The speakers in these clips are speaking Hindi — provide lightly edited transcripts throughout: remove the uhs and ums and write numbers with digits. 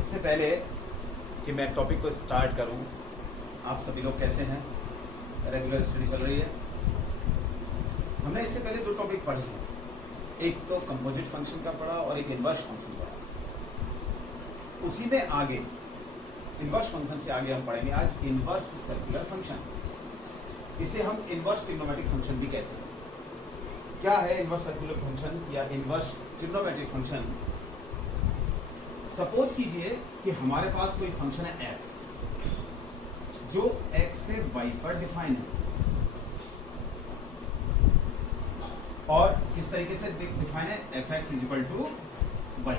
इससे पहले कि मैं टॉपिक को स्टार्ट करूं, आप सभी लोग कैसे हैं? रेगुलर स्टडी चल रही है। हमने इससे पहले दो टॉपिक पढ़े हैं, एक तो कंपोजिट फंक्शन का पढ़ा और एक इनवर्स फंक्शन पढ़ा। उसी में आगे इनवर्स फंक्शन से आगे हम पढ़ेंगे आज इनवर्स सर्कुलर फंक्शन। इसे हम इनवर्स ट्रिग्नोमेट्रिक फंक्शन भी कहते हैं। क्या है इनवर्स सर्कुलर फंक्शन या इनवर्स ट्रिग्नोमेट्रिक फंक्शन? सपोज कीजिए कि हमारे पास कोई फंक्शन है f जो x से y पर डिफाइन है, और किस तरीके से डिफाइन है? fx equal to y।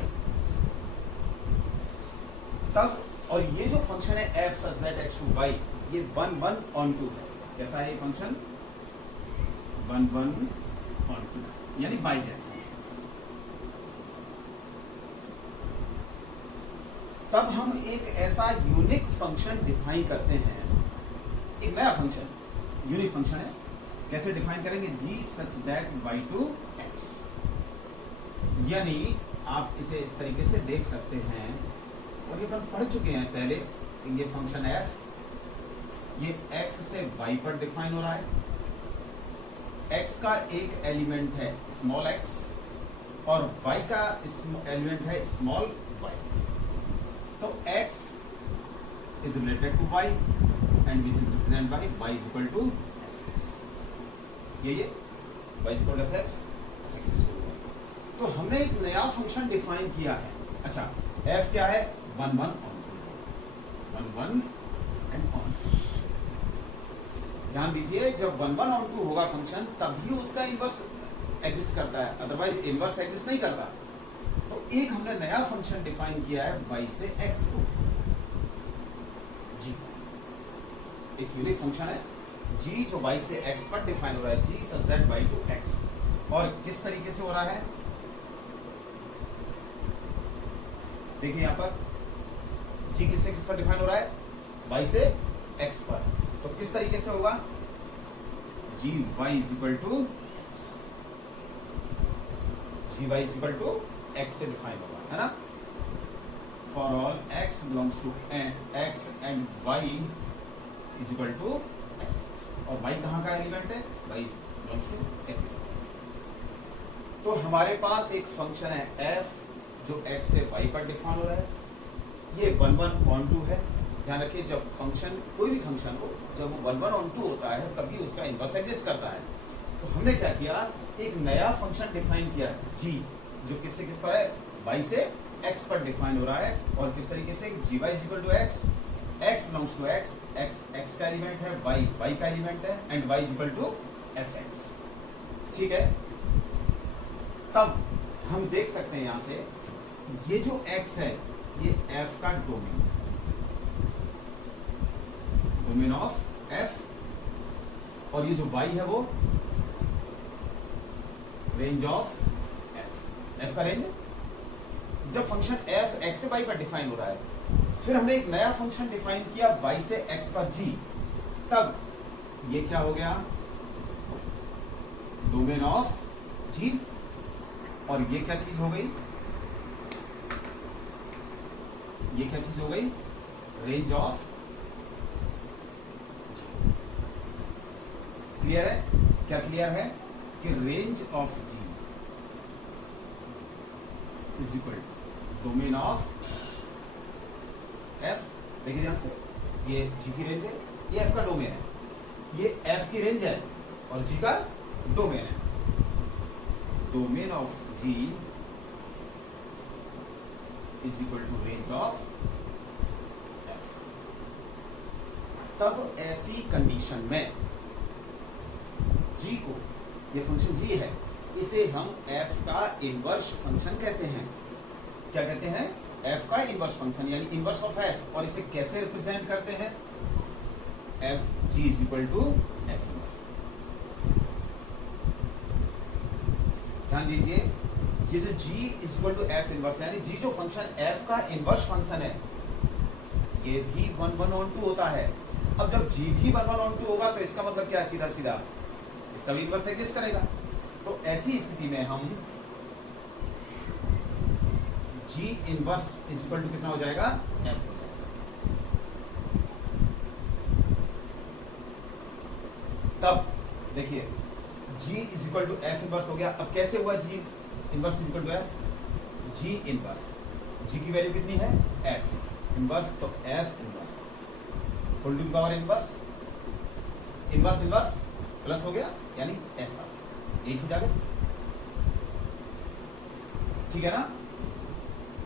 तब और ये जो फंक्शन है f such that x to y ये 1 1 on 2 है। कैसा है ये फंक्शन? 1 1 on 2 यानी बाई जैक्सन। तब हम एक ऐसा यूनिक फंक्शन डिफाइन करते हैं, एक नया फंक्शन यूनिक फंक्शन है। कैसे डिफाइन करेंगे? g such that y to x। यानी आप इसे इस तरीके से देख सकते हैं, और ये अपन पढ़ चुके हैं पहले। ये फंक्शन f ये x से y पर डिफाइन हो रहा है। x का एक एलिमेंट है स्मॉल x और y का एलिमेंट है स्मॉल y। तो x is related to y and which is represented by y is equal to fx। ये y is equal to fx, fx is equal to। तो हमने एक नया फंक्शन डिफाइन किया है। अच्छा, f क्या है? 1 1 on 2, 1 1 and on 2। ध्यान दीजिए, जब 1 1 on 2 होगा फंक्शन तभी उसका इनवर्स एग्जिस्ट करता है, अदरवाइज इनवर्स एग्जिस्ट नहीं करता। तो एक हमने नया फंक्शन डिफाइन किया है y से x को, g। एक यूनिक फंक्शन है g जो y से x पर डिफाइन हो रहा है, g such that y to x। और किस तरीके से हो रहा है? देखिए यहां पर g किससे किस पर डिफाइन हो रहा है? y से x पर। तो किस तरीके से होगा? gy is equal to gy is equal to x से डिफाइन होगा, है ना? For all x belongs to x and y is equal to x। और y कहाँ का एलिमेंट है? y belongs to x। तो हमारे पास एक फंक्शन है f जो x से y पर डिफाइन हो रहा है। ये 1 1 on 2 है। ध्यान रखिए, जब फंक्शन कोई भी फंक्शन हो, जब वो 1 1 on 2 होता है तभी उसका इनवर्स एग्जिस्ट करता है। तो हमने क्या किया? एक नया फंक्शन डिफाइन किया g जो किससे किस पर है? y से x पर डिफाइन हो रहा है। और किस तरीके से? gy is equal to x, x belongs to x, x का एलिमेंट है, y का एलिमेंट है, and y is equal to fx। ठीक है? तब हम देख सकते हैं यहां से ये जो x है ये f का डोमेन ऑफ f, और ये जो y है वो रेंज ऑफ f का रेंज। जब फंक्शन f x से y पर डिफाइन हो रहा है, फिर हमने एक नया फंक्शन डिफाइन किया y से x पर g। तब ये क्या हो गया? Domain of g। और ये क्या चीज हो गई? ये क्या चीज हो गई? Range of. क्लियर है? क्या क्लियर है? कि range of g is equal domain of f। देखिए ध्यान से, ये g की रेंज है, ये f का डोमेन है। ये f की रेंज है और g का डोमेन है। Domain of g is equal to range of f। तब ऐसी कंडीशन में g को, ये फंक्शन g है, इसे हम f का इनवर्स फंक्शन कहते हैं। क्या कहते हैं? f का इनवर्स फंक्शन यानी इनवर्स ऑफ f। और इसे कैसे रिप्रेजेंट करते हैं? f g is equal to f inverse. ध्यान दीजिए, ये जो g is equal to f inverse यानी g जो फंक्शन f का इनवर्स फंक्शन है ये भी 1 1 on 2 होता है। अब जब g भी 1 1 on 2 होगा तो इसका मतलब क्या है? सीधा सीधा इसका भी इनवर्स एग्जिस्ट करेगा। तो ऐसी स्थिति में हम g inverse is equal to कितना हो जाएगा, एफ हो जाएगा। तब देखिए g is equal to f inverse हो गया। अब कैसे हुआ g inverse is equal to f, g inverse, g की वैल्यू कितनी है एफ इनवर्स, तो F inverse whole to the power inverse, inverse inverse plus हो गया यानी एफ आ गया, ये चीज आ गई, ठीक है ना।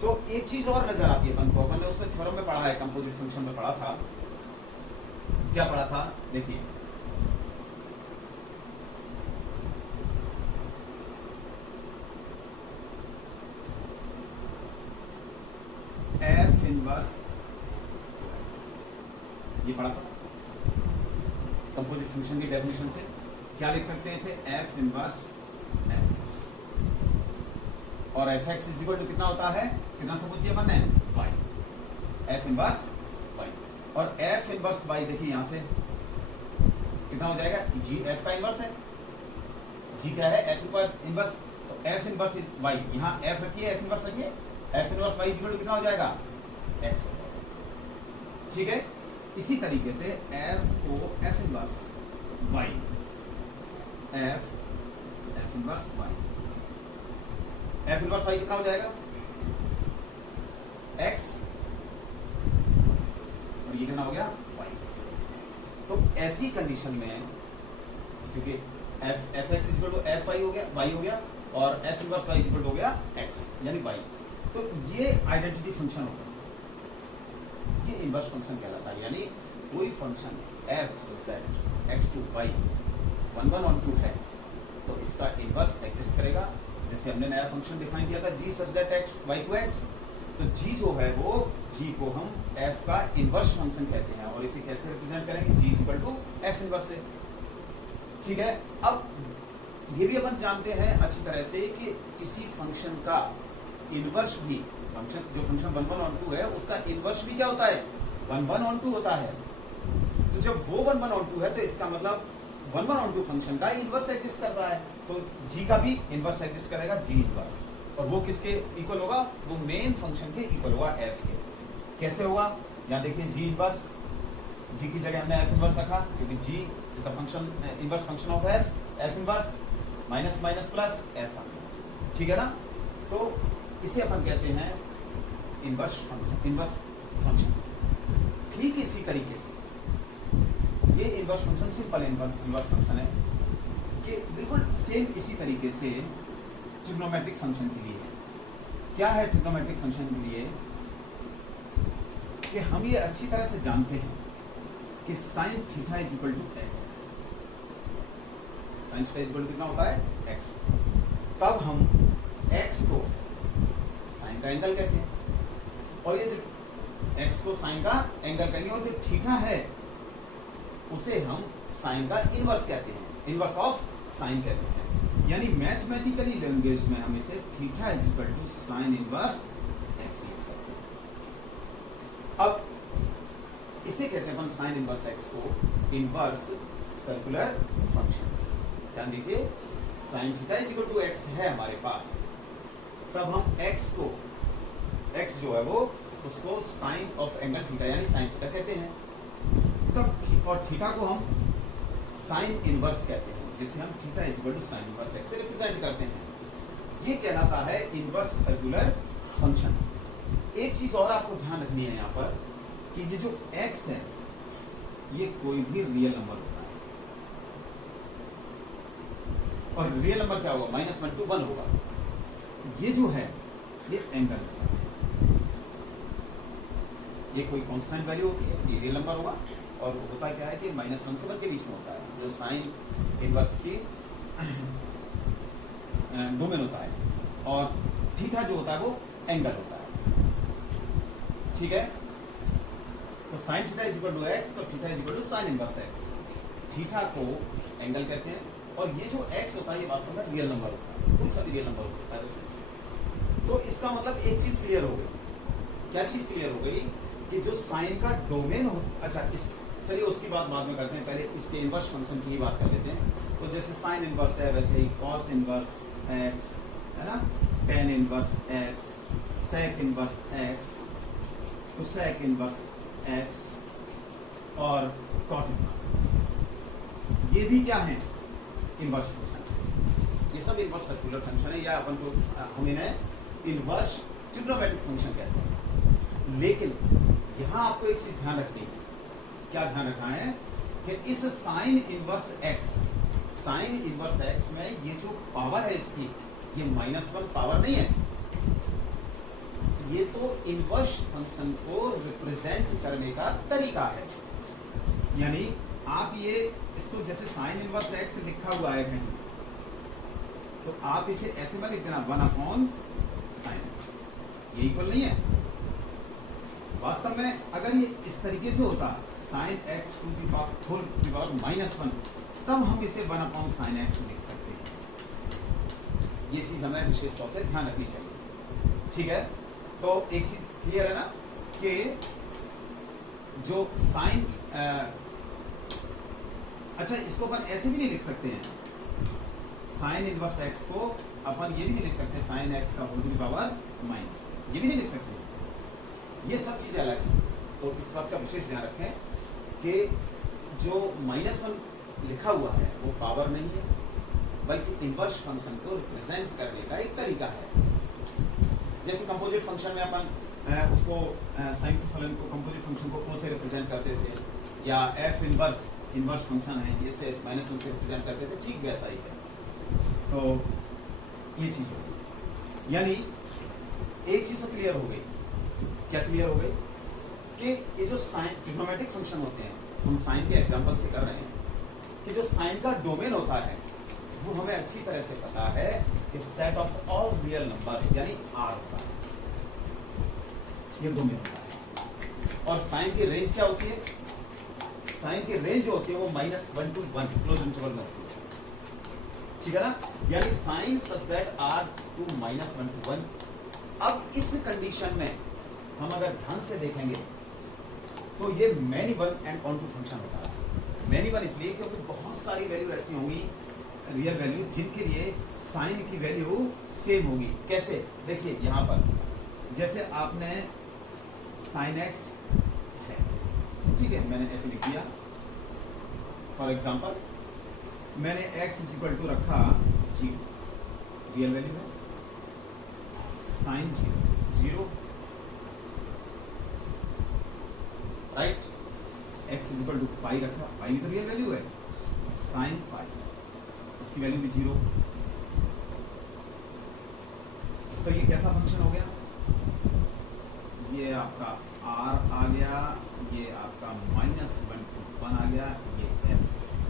तो एक चीज और नजर आती है अपन को, अपन ने उसमें थ्योरम में पढ़ा है, कंपोजिट फंक्शन में पढ़ा था, क्या पढ़ा था देखिए, एफ इनवर्स, ये पढ़ा था कंपोजिट फंक्शन की डेफिनेशन से, क्या लिख सकते हैं इसे, एफ इनवर्स एफ एक्स, और f x is equal to कितना होता है, कितना सब कुछ किया अपन ने, वाई, एफ इनवर्स वाई, और एफ इनवर्स वाई देखिए यहां से कितना हो जाएगा, जी एफ का इनवर्स है, जी क्या है एफ इनवर्स, तो एफ इनवर्स इज वाई, यहाँ एफ रखिए एफ इनवर्स रखिए, F inverse Y is equal to कितना हो जाएगा, एक्स हो जाएगा, ठीक है। इसी तरीके से एफ को f inverse y, f inverse y, f inverse y कितना हो जाएगा, एक्स, और ये कितना हो गया वाई। तो ऐसी कंडीशन में क्योंकि f x is equal to f y हो गया, वाई हो गया, और f inverse Y is equal to हो गया एक्स यानी वाई, तो ये आइडेंटिटी फंक्शन होगा, ये इनवर्स फंक्शन कहलाता है। यानी कोई function f such that x to y 1 1 on 2 है तो इसका इनवर्स एग्जिस्ट करेगा। जैसे हमने नया फंक्शन डिफाइन किया था g such that x y to x, तो जी जो है वो जी को हम एफ का इनवर्स फंक्शन कहते हैं, और इसे कैसे रिप्रेजेंट करेंगे, जी इक्वल टू एफ इनवर्स से, ठीक है। अब ये भी अपन जानते हैं अच्छी तरह से कि किसी फंक्शन का इनवर्स भी, फंक्शन जो फंक्शन 1 1 on 2 है उसका इनवर्स भी क्या होता है, 1 1 on 2 होता है। तो जब वो 1 1 on 2 है तो इसका मतलब 1 1 on 2 फंक्शन का इनवर्स एग्जिस्ट कर रहा है, तो जी का भी इनवर्स एग्जिस्ट करेगा, जी इनवर्स, और वो किसके इक्वल होगा, वो मेन फंक्शन के इक्वल होगा एफ के। कैसे होगा, यहाँ देखिए जी इनवर्स, जी की जगह हमने एफ इनवर्स रखा क्योंकि g is the function inverse function of f, f inverse minus minus plus f आ गया, ठीक है ना। तो इसे अपन कहते हैं इनवर्स फंक्शन, इनवर्स फंक्शन। ठीक इसी तरीके से ये inverse function simple inverse function है कि बिल्कुल सेम इसी तरीके से ट्रिग्नोमेट्रिक फंक्शन के लिए है। क्या है ट्रिग्नोमेट्रिक फंक्शन के लिए, कि हम ये अच्छी तरह से जानते हैं कि sine theta is equal to x, sine theta is equal to कितना होता है एक्स, तब हम एक्स को साइन का एंगल कहते हैं, और ये जो एक्स को साइन का एंगल कहेंगे, और जो थीटा है उसे हम साइन का इनवर्स कहते हैं, इनवर्स ऑफ साइन कहते हैं। यानी मैथमेटिकली लैंग्वेज में हम इसे theta is equal to sine inverse x लिख सकते हैं। अब इसे कहते हैं अपन साइन इनवर्स एक्स को इनवर्स सर्कुलर फंक्शंस। ध्यान दीजिए, sine theta is equal to x है हमारे पास, तब हम एक्स को, एक्स जो है वो उसको साइन ऑफ एंगल थीटा यानी साइन थीटा कहते हैं, तब और थीटा को हम साइन इनवर्स कहते हैं, जिसे हम theta is equal to sine inverse x से रिप्रेजेंट करते हैं। ये कहलाता है इनवर्स सर्कुलर फंक्शन। एक चीज और आपको ध्यान रखनी है यहाँ पर कि ये जो x है ये कोई भी रियल नंबर होता है, और रियल नंबर क्या होगा, -1 to 1 होगा। ये जो है ये एंगल होता है, ये कोई कांस्टेंट वैल्यू होती है, ये रियल नंबर होगा, और होता क्या है कि -1 से 1 के बीच में होता है, जो साइन इनवर्स की डोमेन होता है, और थीटा जो होता है वो एंगल होता है, ठीक है। तो sine theta is equal to x, तो theta is equal to sine inverse x. Theta को एंगल कहते हैं, और ये जो एक्स होता है ये वास्तव में रियल नंबर होता है, कुछ सभी रियल नंबर हो सकता है वैसे। तो इसका मतलब एक चीज क्लियर हो गई। क्या चीज क्लियर हो गई, कि जो साइन का डोमेन हो, अच्छा इस चलिए उसकी बात बाद में करते हैं, पहले इसके इनवर्स फंक्शन की ही बात कर लेते हैं। तो जैसे साइन इनवर्स है वैसे ही कॉस इनवर्स एक्स है ना, tan inverse x, sec inverse x, cosec inverse x और cot इनवर्स x। ये भी क्या है? Inverse function. ये सब इनवर्स सर्कुलर फंक्शन है, या अपन को हम इन्हें इनवर्स ट्रिग्नोमेट्रिक फंक्शन कहते हैं। लेकिन यहाँ आपको एक चीज ध्यान रखनी है। क्या ध्यान रखना है? कि इस साइन इनवर्स x में ये जो पावर है इसकी, ये -1 पावर नहीं है, ये तो इनवर्स फंक्शन को रिप्रेजेंट करने का तरीका है। यानी आप ये इसको जैसे साइन इनवर्स x लिखा हुआ है कहीं, तो आप इसे ऐसे में लिख देना 1/sin x, ये इक्वल नहीं है। वास्तव में अगर ये इस तरीके से होता sin x to the power -1, तब हम इसे 1/sin x लिख सकते हैं। ये चीज हमें विशेष तौर से ध्यान रखनी चाहिए, ठीक है? तो एक चीज क्लियर है ना कि जो साइन अच्छा, इसको अपन ऐसे भी नहीं लिख सकते हैं। साइन इनवर्स x को अपन ये भी नहीं लिख सकते sin x का whole to the power minus, ये भी नहीं लिख सकते। ये सब चीजें अलग हैं, तो इस बात का विशेष ध्यान रखें कि जो -1 लिखा हुआ है वो पावर नहीं है, बल्कि इनवर्स फंक्शन को रिप्रेजेंट करने का एक तरीका है। जैसे कंपोजिट फंक्शन में अपन उसको साइन के फलन को, कंपोजिट फंक्शन को को से रिप्रेजेंट करते थे, या f इनवर्स फंक्शन है ये से -1 से रिप्रेजेंट करते थे, ठीक वैसा ही है। तो ये चीज हो गई, यानी एक चीज तो क्लियर हो गई। क्या क्लियर हो गई? कि ये जो साइन ट्रिग्नोमेट्रिक फंक्शन होते हैं, हम साइन के एग्जांपल से कर रहे हैं, कि जो साइन का डोमेन होता है वो हमें अच्छी तरह से पता है कि set of all real numbers, यानी R होता है, ये डोमेन होता है। और साइन की रेंज क्या होती है? साइन की रेंज जो होती है वो -1 to 1 क्लोज इंटरवल में होती है, ठीक है ना? यानी sine such that R to -1 to 1। अब इस कंडीशन में हम अगर ध्यान से देखेंगे तो ये many one and onto function होता है। मैनी वन इसलिए क्योंकि बहुत सारी वैल्यू ऐसी होंगी, रियल वैल्यू, जिनके लिए साइन की वैल्यू सेम होगी। कैसे? देखिए यहाँ पर जैसे आपने साइन x है, ठीक है, मैंने ऐसे लिख दिया। फॉर एग्जांपल मैंने x इक्वल टू रखा 0, रियल वैल्यू है, sine 0 right, x equal to pi रखा, पाई तो रियल वैल्यू है, साइन पाई, इसकी वैल्यू भी 0। तो ये कैसा फंक्शन हो गया? ये आपका r आ गया, ये आपका -1 to 1 आ गया, ये f,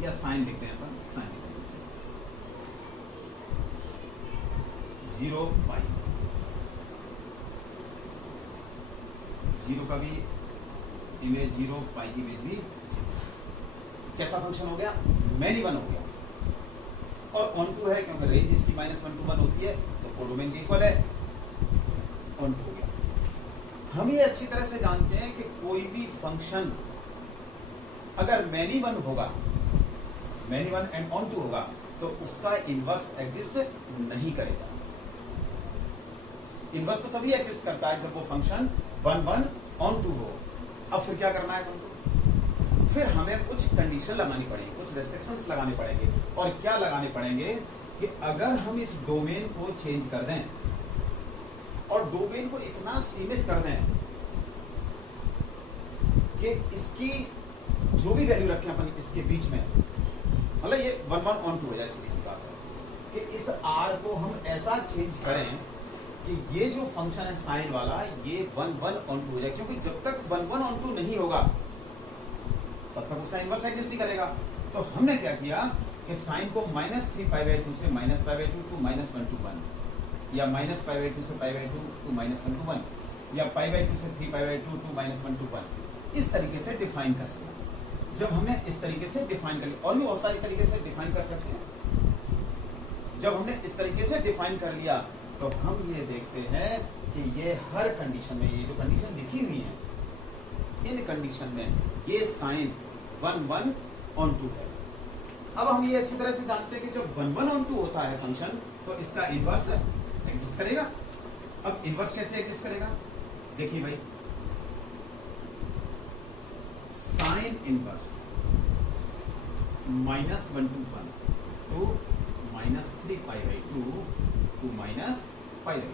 या साइन लिखते हैं अपन, साइन लिखते हैं 0 पाई, 0 का भी इमेज 0, पाई की इमेज भी 0। कैसा फंक्शन हो गया? मैनी वन हो गया। और ऑन टू है क्योंकि रेंज इसकी -1 to 1 होती है, तो कोडोमेन भी इक्वल है, ऑन टू हो गया। हम ये अच्छी तरह से जानते हैं कि कोई भी फंक्शन अगर मैनी वन होगा, many one and onto होगा, तो उसका इनवर्स एग्जिस्ट नहीं करेगा। इनवर्स तो तभी एग्जिस्ट करता है जब वो फंक्शन 1 1 ऑन टू हो। अब फिर क्या करना है हमको? फिर हमें कुछ कंडीशन लगानी पड़ेगी, कुछ रेस्ट्रिक्शंस लगाने पड़ेंगे। और क्या लगाने पड़ेंगे? कि अगर हम इस डोमेन को चेंज कर दें और डोमेन को इतना सीमित कर दें कि इसकी जो भी वैल्यू रखें अपन इसके बीच में, मतलब ये 1 1 ऑन टू हो जाए, सीधी सी बात है कि इस R को हम ऐसा चेंज करें कि ये जो फंक्शन है साइन वाला, ये 1 1 ऑन टू हो जाए। क्योंकि जब तक 1 1 ऑन टू नहीं होगा तब तक उसका इनवर्स एग्जिस्ट नहीं करेगा। तो हमने क्या किया कि साइन को -3π/2 से -π/2 टू -1 to 1, या -π/2 से π/2 टू -1 to 1, या π/2 से 3π/2 टू -1 to 1, इस तरीके से डिफाइन कर लिया। जब हमने इस तरीके से डिफाइन कर लिया, और भी बहुत सारी तरीके से डिफाइन कर सकते हैं, जब हमने इस तरीके से डिफाइन कर लिया तो हम ये देखते हैं कि ये हर कंडीशन में, ये जो कंडीशन लिखी हुई है, इन कंडीशन में ये साइन 1 1 ऑन टू है। अब हम ये अच्छी तरह से जानते हैं कि जब 1 1 ऑन टू होता है फंक्शन, तो इसका इनवर्स एग्जिस्ट करेगा। अब इनवर्स कैसे एग्जिस्ट करेगा, देखिए भाई, sine inverse -1 to 1 to -3 pi by 2 to -π by 2।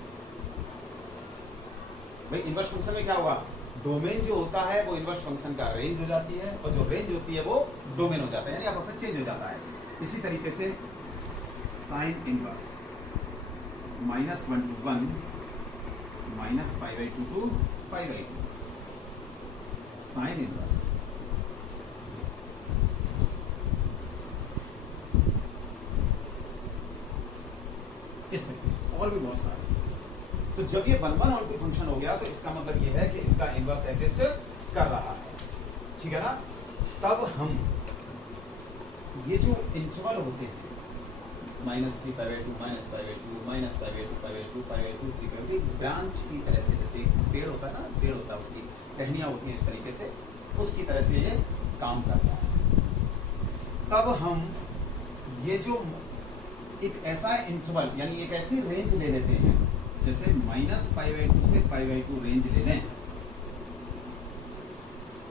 भाई इनवर्स फंक्शन में क्या होगा, डोमेन जो होता है वो इनवर्स फंक्शन का रेंज हो जाती है, और जो रेंज होती है वो डोमेन हो जाता है, यानी आपस में चेंज हो जाता है। इसी तरीके से sine inverse -1 to 1 -π by 2 to π by 2, sine inverse इस तरीके से, और भी बहुत सारे। तो जब ये 1/1 फंक्शन हो गया तो इसका मतलब ये है कि इसका इनवर्स एग्जिस्ट कर रहा है, ठीक है ना। तब हम ये जो इंटरवल होते हैं -3 π/2 -π/2 -π/2 π/2 π/2 3 ब्रांच की तरह से, जैसे पेड़ होता है ना, पेड़ होता है उसकी टहनियाँ होती हैं इस तरीके से, उसकी तरह से ये काम करता है। तब हम ये जो एक ऐसा इंटरवल यानी एक ऐसी रेंज ले लेते हैं, जैसे -π/2 से π/2 रेंज ले लें,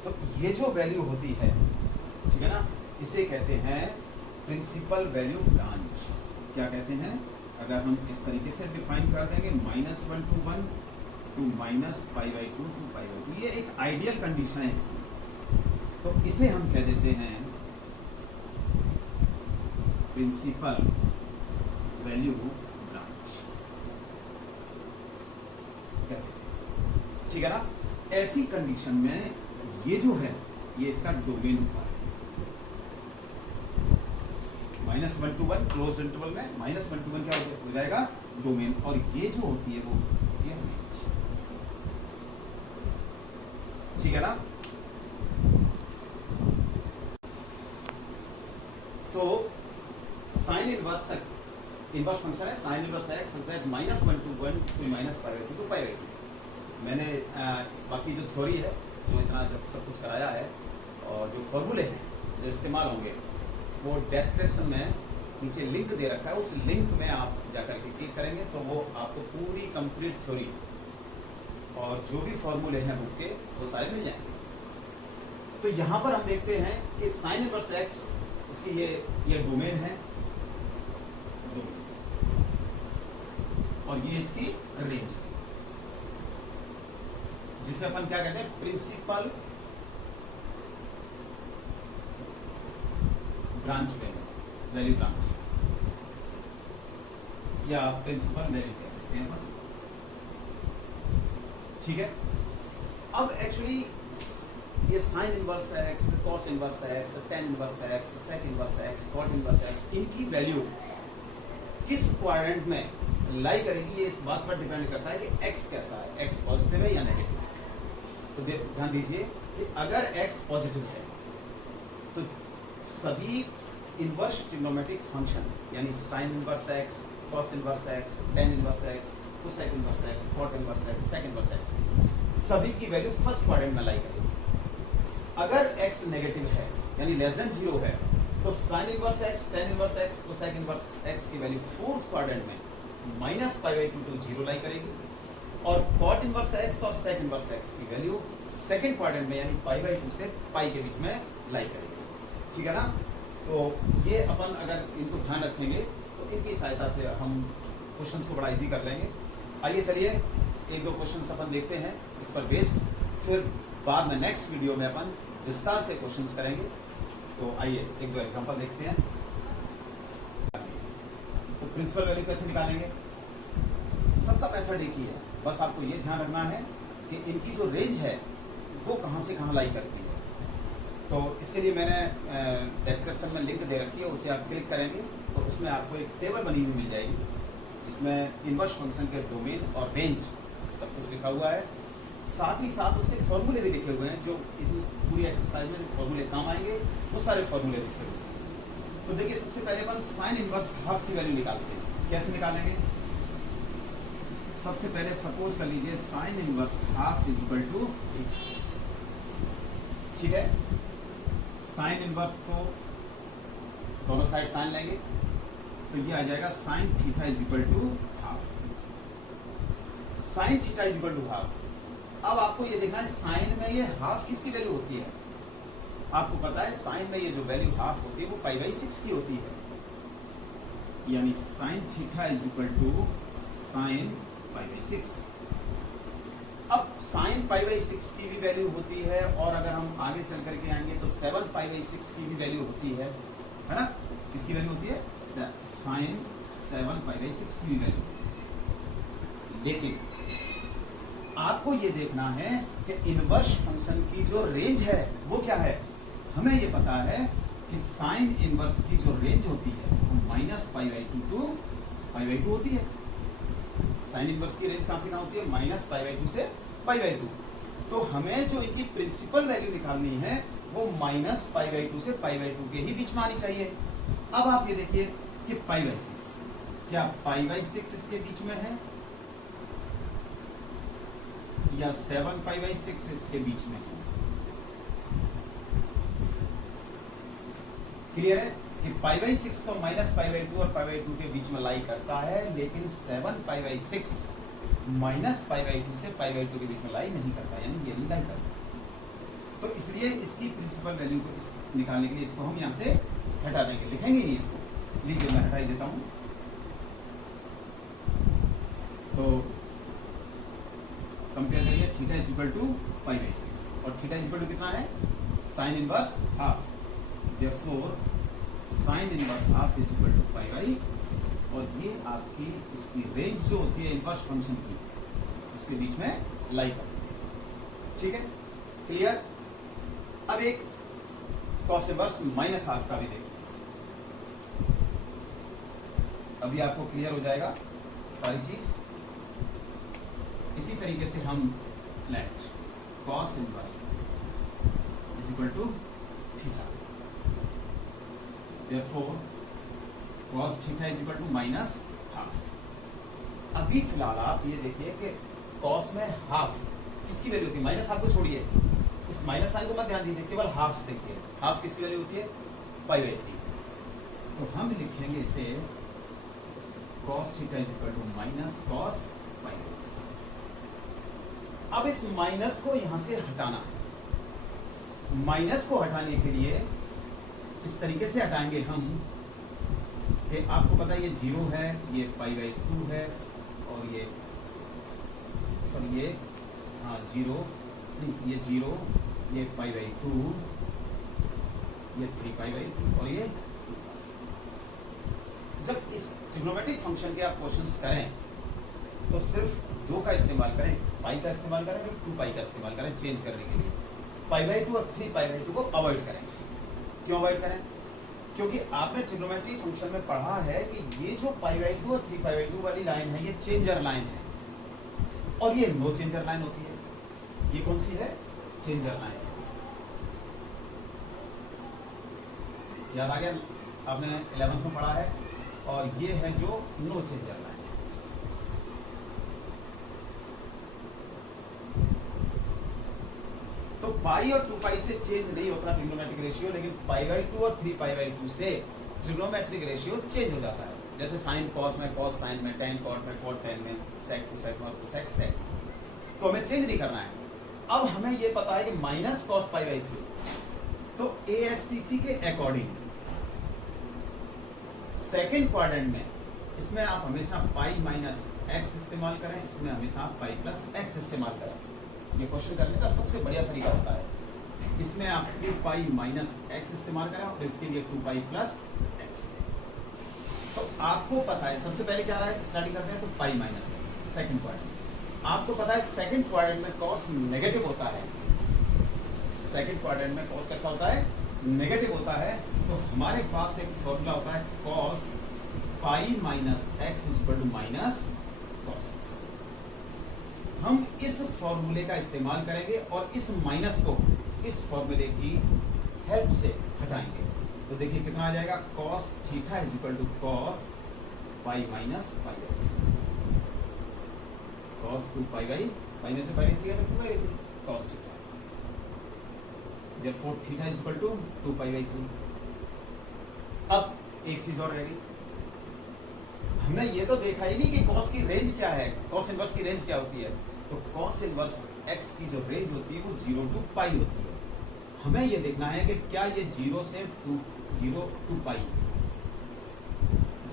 तो ये जो वैल्यू होती है, ठीक है ना, इसे कहते हैं प्रिंसिपल वैल्यू ब्रांच। क्या कहते हैं, अगर हम इस तरीके से डिफाइन कर देंगे -1 to 1 to -π/2 to π/2, ये एक आइडियल कंडीशन है इसकी, तो इसे हम कह देते हैं प्रिंसिपल वैल्यू ब्रांच, ठीक है ना। ऐसी कंडीशन में ये जो है ये इसका डोमेन होता है, -1 to 1 क्लोज इंटरवल में -1 to 1 क्या हो जाएगा, डोमेन, और ये जो होती है वो ये रेंज, ठीक है ना। तो साइन इनवर्स फंक्शन है sine inverse x such that -1 to 1 to -π/2 to π/2। मैंने बाकी जो थ्योरी है, जो इतना जब सब कुछ कराया है, और जो फॉर्मूले हैं जो इस्तेमाल होंगे, वो डिस्क्रिप्शन में नीचे लिंक दे रखा है, उस लिंक में आप जाकर के क्लिक करेंगे तो वो आपको पूरी कंप्लीट थ्योरी और जो भी फॉर्मूले हैं बुक के वो सारे मिल जाएंगे। तो यहाँ पर हम देखते हैं कि साइन इनवर्स x इसकी ये डोमेन है, और ये इसकी रेंज, जिसे अपन क्या कहते हैं, प्रिंसिपल ब्रांच वैल्यू ब्रांच, या प्रिंसिपल वैल्यू कह सकते हैं अपन, ठीक है। अब एक्चुअली ये sine inverse x, cos inverse x, tan inverse x, sec inverse x, cot inverse x, इनकी वैल्यू किस क्वाड्रेंट में लाई करेगी, ये इस बात पर डिपेंड करता है कि x कैसा है, x पॉजिटिव है या नेगेटिव है। तो ध्यान दीजिए कि अगर x पॉजिटिव है तो सभी इनवर्स ट्रिग्नोमेट्रिक फंक्शन यानी sine inverse x, cos inverse x, tan inverse x, cosec inverse x, cot inverse x, sec inverse x, सभी की वैल्यू फर्स्ट क्वाड्रेंट में लाई करेगी। अगर x नेगेटिव है यानी लेस देन 0 है तो sign inverse x, tan inverse x, cosec inverse x की वैल्यू फोर्थ क्वाड्रेंट में -π/2 to 0 लाई करेगी, और कॉट इनवर्स x और सेक इनवर्स x की वैल्यू सेकंड क्वाड्रेंट में यानी π/2 से π के बीच में लाई करेगी, ठीक है ना। तो ये अपन अगर इनको ध्यान रखेंगे तो इनकी सहायता से हम क्वेश्चंस को बड़ा इजी कर लेंगे। आइए चलिए एक दो क्वेश्चंस अपन देखते हैं इस पर बेस्ड, फिर बाद में नेक्स्ट वीडियो में अपन विस्तार से क्वेश्चंस करेंगे। तो आइए एक दो एग्जांपल देखते हैं। तो प्रिंसिपल वैल्यू कैसे निकालेंगे, सबका मेथड एक ही है, बस आपको ये ध्यान रखना है कि इनकी जो रेंज है वो कहाँ से कहाँ लाई करती है। तो इसके लिए मैंने डिस्क्रिप्शन में लिंक दे रखी है, उसे आप क्लिक करेंगे तो उसमें आपको एक टेबल बनी हुई मिल जाएगी जिसमें इनवर्स फंक्शन के डोमेन और रेंज सब कुछ लिखा हुआ है, साथ ही साथ उसके फॉर्मूले भी लिखे हुए हैं, जो इस पूरी एक्सरसाइज में फॉर्मूले काम आएंगे वो सारे फॉर्मूले लिखे हुए हैं। तो देखिए सबसे पहले अपन साइन इनवर्स हाफ की वैल्यू निकालते हैं। कैसे निकालेंगे, सबसे पहले सपोज कर लीजिए sine inverse half is equal to, ठीक है, साइन इनवर्स को दोनों साइड साइन लेंगे तो ये आ जाएगा sine theta is equal to half. Sine theta is equal to half. अब आपको ये देखना है साइन में ये हाफ किसकी वैल्यू होती है। आपको पता है साइन में ये जो वैल्यू हाफ होती है वो पाई बाई 6 की होती है, यानी sine theta is equal to sine pi by 6। अब साइन पाई बाई 6 की भी वैल्यू होती है, और अगर हम आगे चल करके आएंगे तो 7 पाई बाई 6 की भी वैल्यू होती है ना। किसकी वैल्यू होती है? साइन 7 पाई बाई 6 की भी वैल्यू होती है। लेकिन आपको ये देखना है कि इनवर्स फंक्शन की जो रेंज है वो क्या है। हमें ये पता है कि साइन इनवर्स की जो रेंज होती है वो minus pi by 2 to pi by 2 होती है। साइन इनवर्स की रेंज कहाँ से कहाँ होती है? माइनस पाई बाई 2 से पाई बाई 2। तो हमें जो इनकी प्रिंसिपल वैल्यू निकालनी है वो माइनस पाई बाई 2 से पाई बाई 2 के ही बीच में आनी चाहिए। अब आप ये देखिए कि पाई बाई 6, क्या पाई बाई 6 इसके बीच में है या 7 पाई बाई 6 इसके बीच में है? क्लियर है कि पाई बाई 6 तो माइनस पाई बाई 2 और पाई बाई 2 के बीच में लाई करता है, लेकिन 7 पाई बाई 6 माइनस पाई बाई 2 से पाई बाई 2 के बीच में लाई नहीं करता, यानी ये नहीं लाई करता। तो इसलिए इसकी प्रिंसिपल वैल्यू को निकालने के लिए इसको हम यहाँ से हटा देंगे, लिखेंगे नहीं इसको। लीजिए मैं हटा ही देता हूँ। तो कंपेयर करिए, theta is equal to pi by 6 और थीटा इज इक्वल टू कितना है? Sine inverse half. Therefore sine inverse half is equal to pi by 6, और ये आपकी इसकी रेंज जो होती है इनवर्स फंक्शन की उसके बीच में लाई करती है। ठीक है, क्लियर। अब एक कॉस इनवर्स माइनस हाफ का भी देखिए, अभी आपको क्लियर हो जाएगा सारी चीज। इसी तरीके से हम let cos inverse is equal to theta, therefore cos theta is equal to minus half. अभी फिलहाल आप ये देखिए कि कॉस में हाफ किसकी वैल्यू होती है? माइनस हाफ को छोड़िए, इस माइनस साइन को मत ध्यान दीजिए, केवल हाफ देखिए। हाफ किसकी वैल्यू होती है? Pi by 3। तो हम लिखेंगे इसे cos theta is equal to minus cos pi by 3। अब इस माइनस को यहां से हटाना है। माइनस को हटाने के लिए इस तरीके से हटाएंगे हम कि आपको पता है ये 0 है, ये पाई बाई 2 है, और ये सॉरी ये 0 नहीं, ये 0, ये पाई बाई 2, ये 3 पाई बाई 2 और ये 2। जब इस ट्रिग्नोमेट्रिक फंक्शन के आप क्वेश्चंस करें तो सिर्फ 2 का इस्तेमाल करें, पाई का इस्तेमाल करें, 2 पाई का इस्तेमाल करें चेंज करने के लिए। पाई बाई 2 और 3 पाई बाई 2 को अवॉइड करें। क्यों अवॉइड करें? क्योंकि आपने ट्रिग्नोमेट्री फंक्शन में पढ़ा है कि ये जो पाई बाई 2 और 3 पाई बाई 2 वाली लाइन है ये चेंजर लाइन है, और ये नो चेंजर लाइन होती है। ये कौन सी है? Changer line. याद आ गया? आपने 11th में पढ़ा है। और ये है जो नो चेंजर लाइन। तो पाई और 2 पाई से चेंज नहीं होता ट्रिग्नोमेट्रिक रेशियो, लेकिन पाई बाई 2 और 3 पाई बाई 2 से ट्रिग्नोमेट्रिक रेशियो चेंज हो जाता है। जैसे साइन कॉस में, कॉस साइन में, टेन कॉट में, कॉट टेन में, सेक कोसेक में, कोसेक सेक। तो हमें चेंज नहीं करना है। अब हमें ये पता है कि माइनस कॉस पाई बाई 3, तो ASTC के अकॉर्डिंग सेकेंड क्वाड्रेंट में इसमें आप हमेशा पाई माइनस एक्स इस्तेमाल करें, इसमें हमेशा आप पाई प्लस एक्स इस्तेमाल करें। ये क्वेश्चन करने का सबसे बढ़िया तरीका होता है। इसमें आप 2 पाई माइनस एक्स इस्तेमाल करें और इसके लिए 2 पाई प्लस एक्स। तो आपको पता है सबसे पहले क्या रहा है, स्टार्टिंग करते हैं तो पाई माइनस एक्स सेकेंड क्वाड्रेंट। आपको पता है सेकेंड क्वाड्रेंट में कॉस नेगेटिव होता है। सेकेंड क्वाड्रेंट में कॉस कैसा होता है? नेगेटिव होता है। तो हमारे पास एक फॉर्मूला होता है cos pi minus x is equal to minus cos x. हम इस फॉर्मूले का इस्तेमाल करेंगे और इस माइनस को इस फॉर्मूले की हेल्प से हटाएंगे। तो देखिए कितना आ जाएगा, cos theta is equal to cos pi minus pi by, cos 2 pi by, pi में से पाई बाई 3 तो 2 pi by 3 cos theta. Therefore theta is equal to 2 pi by 3। अब एक चीज और रह गई, हमने ये तो देखा ही नहीं कि कॉस की रेंज क्या है, कॉस इनवर्स की रेंज क्या होती है। तो कॉस इनवर्स एक्स की जो रेंज होती है वो 0 to पाई होती है। हमें ये देखना है कि क्या ये 0 to पाई,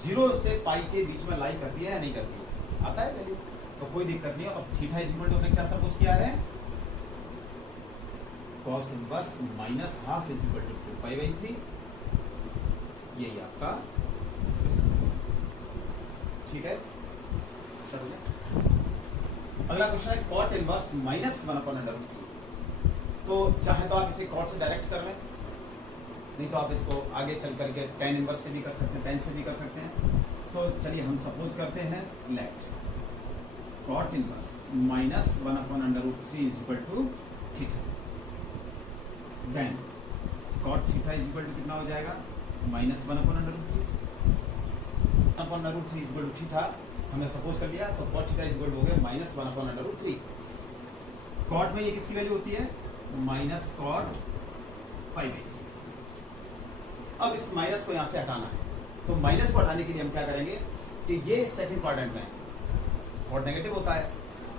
0 से पाई के बीच में लाई करती है या नहीं करती, आता है वैल्यू, तो कोई दिक्कत नहीं है। और थीटा इज इक्वल टू हमने क्या सपोज किया है, cos inverse minus half is equal to 2π/3, यही आपका, ठीक है। अगला क्वेश्चन है कॉट इनवर्स माइनस 1/√3। तो चाहे तो आप इसे कॉट से डायरेक्ट कर लें, नहीं तो आप इसको आगे चल करके tan इनवर्स से भी कर सकते हैं, tan से भी कर सकते हैं। तो चलिए हम सपोज करते हैं let cot inverse minus 1/√3 is equal to theta, then cot theta is equal to कितना हो जाएगा, minus 1/√3 is equal to theta हमने सपोज कर लिया। तो cot theta is equal to हो गया माइनस 1/√3। कॉट में ये किसकी वैल्यू होती है, माइनस कॉट π/3। अब इस माइनस को यहाँ से हटाना है, तो माइनस को हटाने के लिए हम क्या करेंगे कि ये सेकंड क्वाड्रेंट में कॉट नेगेटिव होता है,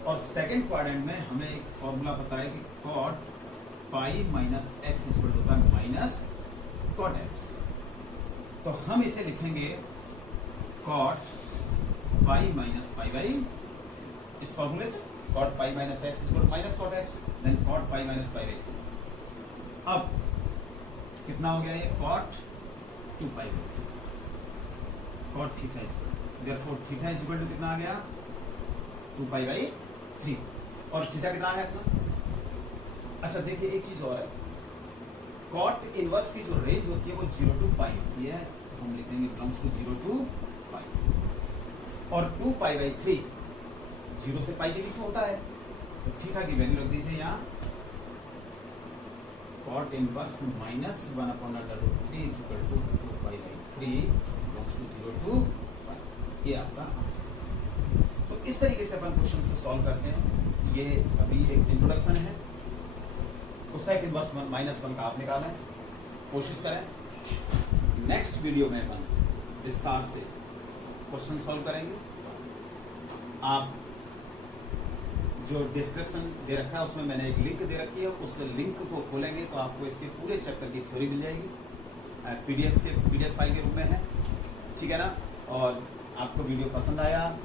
और सेकंड क्वाड्रेंट में हमें एक फॉर्मूला पता है कि cot pi minus x is equal to होता है माइनस कॉट एक्स। तो हम इसे लिखेंगे कॉट पाई माइनस π/, इस फॉर्मूले से cot pi minus x is equal to minus cot x, then cot pi minus π/। अब कितना हो गया ये, cot 2π, cot theta is equal to, therefore theta is equal to कितना आ गया, 2π/3। और थीटा कितना है अपना। अच्छा देखिए एक चीज और है, कॉट इनवर्स की जो रेंज होती है वो 0 to पाई होती है, तो हम लिखेंगे बिलोंग्स टू 0 to पाई, और 2π/3 0 से पाई के बीच में होता है। तो थीटा की वैल्यू रख दीजिए यहाँ, cot inverse minus 1/√3 is equal to 2π/3 belongs to 0 to pi, ये आपका आंसर। तो इस तरीके से अपन क्वेश्चन को सॉल्व करते हैं। ये अभी एक इंट्रोडक्शन है, कोसेक इनवर्स माइनस 1 का आप निकालें, कोशिश करें। नेक्स्ट वीडियो में अपन विस्तार से क्वेश्चन सॉल्व करेंगे। आप जो डिस्क्रिप्शन दे रखा है उसमें मैंने एक लिंक दे रखी है, उस लिंक को खोलेंगे तो आपको इसके पूरे चैप्टर की थ्योरी मिल जाएगी, पीडीएफ फाइल के रूप में है, ठीक है ना। और आपको वीडियो पसंद आया,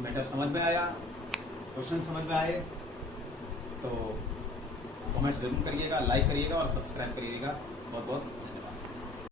मैटर समझ में आया, क्वेश्चन समझ में आए तो कमेंट जरूर करिएगा, लाइक करिएगा और सब्सक्राइब करिएगा। बहुत बहुत